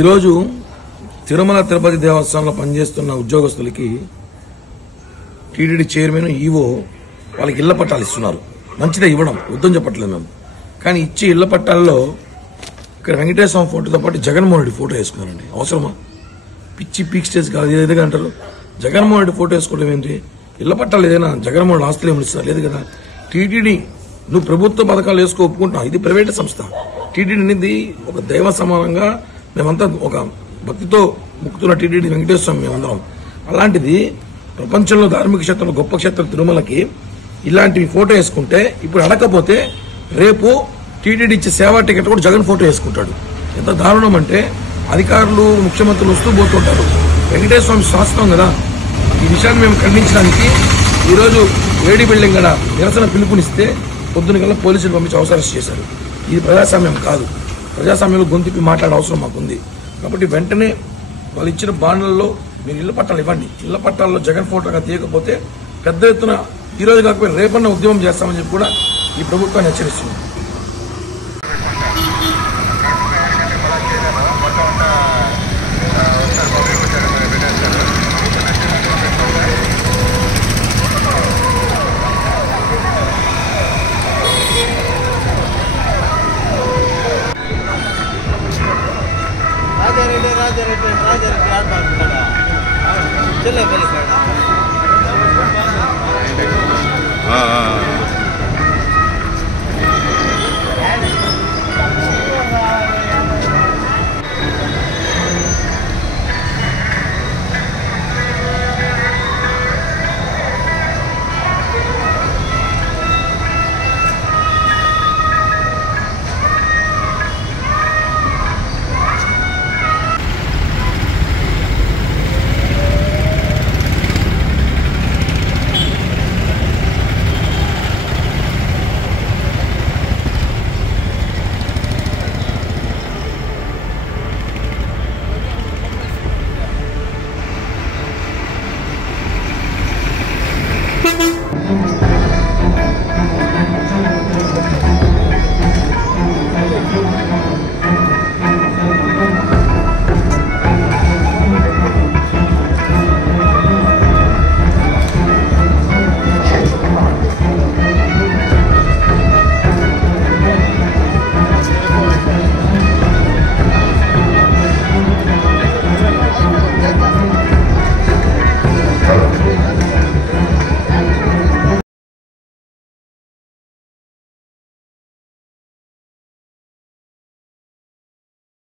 ఈరోజు తిరుమల తిరుపతి దేవస్థానంలో పనిచేస్తున్న ఉద్యోగస్తులకి టీటీడీ చైర్మన్ ఈవో వాళ్ళకి ఇళ్ల పట్టాలు ఇస్తున్నారు. మంచిదే, ఇవ్వడం వద్దని చెప్పట్లేదు మేము. కానీ ఇచ్చే ఇళ్ల పట్టాల్లో ఇక్కడ వెంకటేశ్వర ఫోటోతో పాటు జగన్మోహన్ రెడ్డి ఫోటో వేసుకున్నారండి. అవసరమా? పిచ్చి పీక్ స్టేజ్ కాదు, ఏదైనా అంటారు. జగన్మోహన్ రెడ్డి ఫోటో వేసుకోవడం ఏంటి? ఇళ్ల పట్టాలు ఏదైనా జగన్మోహన్ ఆస్తులు ఏమి ఇస్తారు? లేదు కదా. టీటీడీ నువ్వు ప్రభుత్వ పథకాలు వేసుకో ఒప్పుకుంటున్నావు, ఇది ప్రైవేట్ సంస్థ. టీటీడీ అనేది ఒక దైవ సమానంగా మేమంతా ఒక భక్తితో ముక్తున్న టీటీడీ వెంకటేశ్వర మేమందరం. అలాంటిది ప్రపంచంలో ధార్మిక క్షేత్రంలో గొప్ప క్షేత్రం తిరుమలకి ఇలాంటివి ఫోటో వేసుకుంటే ఇప్పుడు అడగకపోతే రేపు టీటీడీ ఇచ్చే సేవా టికెట్ కూడా జగన్ ఫోటో వేసుకుంటాడు. ఎంత దారుణం అంటే అధికారులు ముఖ్యమంత్రులు వస్తూ పోతుంటారు. వెంకటేశ్వర స్వామి శాస్త్రం కదా. ఈ విషయాన్ని మేము ఖండించడానికి ఈరోజు ఏడీ బిల్డింగ్ గడ నిరసన పిలుపునిస్తే పొద్దున కల్లా పోలీసులు పంపించి అరెస్ట్ చేశారు. ఇది ప్రజాస్వామ్యం కాదు. ప్రజాస్వామ్యంలో గొంతుపి మాట్లాడే అవసరం మాకుంది. కాబట్టి వెంటనే వాళ్ళు ఇచ్చిన బాండ్లలో మీరు ఇళ్ల పట్టాలు ఇవ్వండి. ఇళ్ల పట్టాల్లో జగన్ ఫోటోగా తీయకపోతే పెద్ద ఎత్తున ఈ రోజు కాకపోతే రేపన్న ఉద్యమం చేస్తామని చెప్పి కూడా ఈ ప్రభుత్వాన్ని హెచ్చరిస్తుంది. हाँ